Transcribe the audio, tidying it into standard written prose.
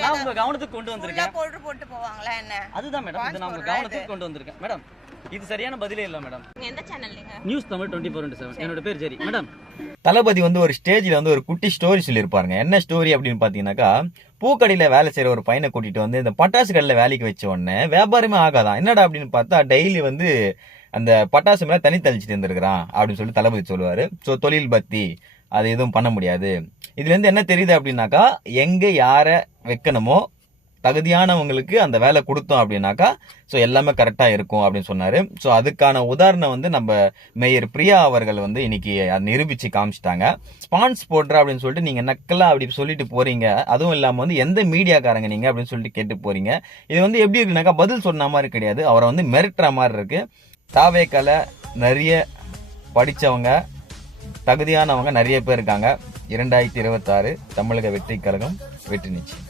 நான் உங்க கவனத்துக்கு கொண்டு வந்திருக்கேன். பவுடர் போட்டு போவாங்களா என்ன? அதுதான் மேடம், இது நான் உங்க கவனத்துக்கு கொண்டு வந்திருக்கேன். மேடம் இது சரியான பதிலே இல்ல மேடம். எந்த சேனல் நீங்க? நியூஸ் தமிழ் 24/7. என்னோட பேர் ஜெரி. மேடம் தளபதி வந்து ஒரு ஸ்டேஜ்ல வந்து ஒரு குட்டி ஸ்டோரி சொல்லியிருப்பாருங்க. என்ன ஸ்டோரி அப்படின்னு பாத்தீங்கன்னாக்கா, பூக்கடையில வேலை செய்யற ஒரு பையனை கூட்டிட்டு வந்து இந்த பட்டாசு கடையில வேலைக்கு வச்ச உடனே வியாபாரமே ஆகாதான். என்னடா அப்படின்னு பார்த்தா டெய்லி வந்து அந்த பட்டாசு மேல தண்ணி தெளிச்சிட்டு இருந்திருக்கிறான் அப்படின்னு சொல்லி தளபதி சொல்லுவாரு. ஸோ தொழில் பத்தி அது எதுவும் பண்ண முடியாது. இதுல இருந்து என்ன தெரியுது அப்படின்னாக்கா, எங்க யார வைக்கணுமோ தகுதியானவங்களுக்கு அந்த வேலை கொடுத்தோம் அப்படின்னாக்கா ஸோ எல்லாமே கரெக்டா இருக்கும் அப்படின்னு சொன்னாரு. ஸோ அதுக்கான உதாரணம் வந்து நம்ம மேயர் பிரியா அவர்கள் வந்து இன்னைக்கு நிரூபிச்சு காமிச்சிட்டாங்க. ஸ்பான்ஸ் போடுற அப்படின்னு சொல்லிட்டு நீங்க நக்கலா அப்படி சொல்லிட்டு போறீங்க. அதுவும் இல்லாம வந்து எந்த மீடியாக்காரங்க நீங்க அப்படின்னு சொல்லிட்டு கேட்டு போறீங்க. இது வந்து எப்படி இருக்குனாக்கா பதில் சொன்ன மாதிரி கிடையாது, அவரை வந்து மிரட்டுற மாதிரி இருக்கு. தாவேக்கால நிறைய படிச்சவங்க தகுதியானவங்க நிறைய பேர் இருக்காங்க. 2026 தமிழக வெற்றி கழகம் வெற்றி நிச்சயம்.